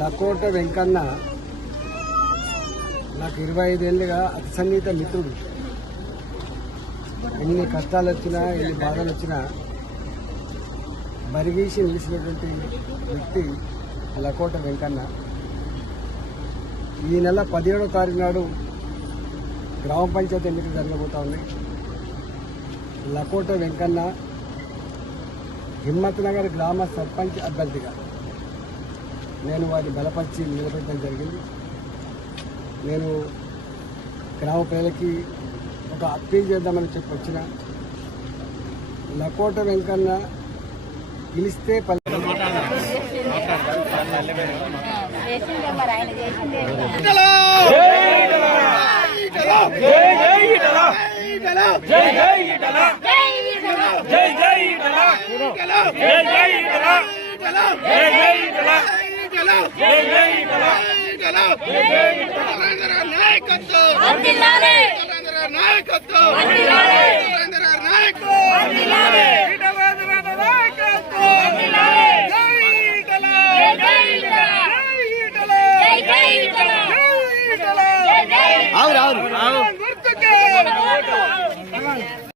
లకోట వెంకన్న నాకు 25 ఏళ్ళుగా అతి సన్నిహిత మిత్రుడు. ఎన్ని కష్టాలు వచ్చినా ఎన్ని బాధలు వచ్చినా బరిగీసి నిలిచినటువంటి వ్యక్తి లకోట వెంకన్న. ఈ నెల 17వ తారీఖు నాడు గ్రామ పంచాయతీ ఎన్నికలు జరగబోతా ఉన్నాయి. లకోట వెంకన్న హిమ్మత్ నగర్ గ్రామ సర్పంచ్ అభ్యర్థిగా నేను వారిని బలపరిచి నిలబెట్టడం జరిగింది. నేను గ్రామ ప్రజలకి ఒక అప్పీల్ చేద్దామని చెప్పి వచ్చిన లకోట వెంకన్న గెలిస్తే అవును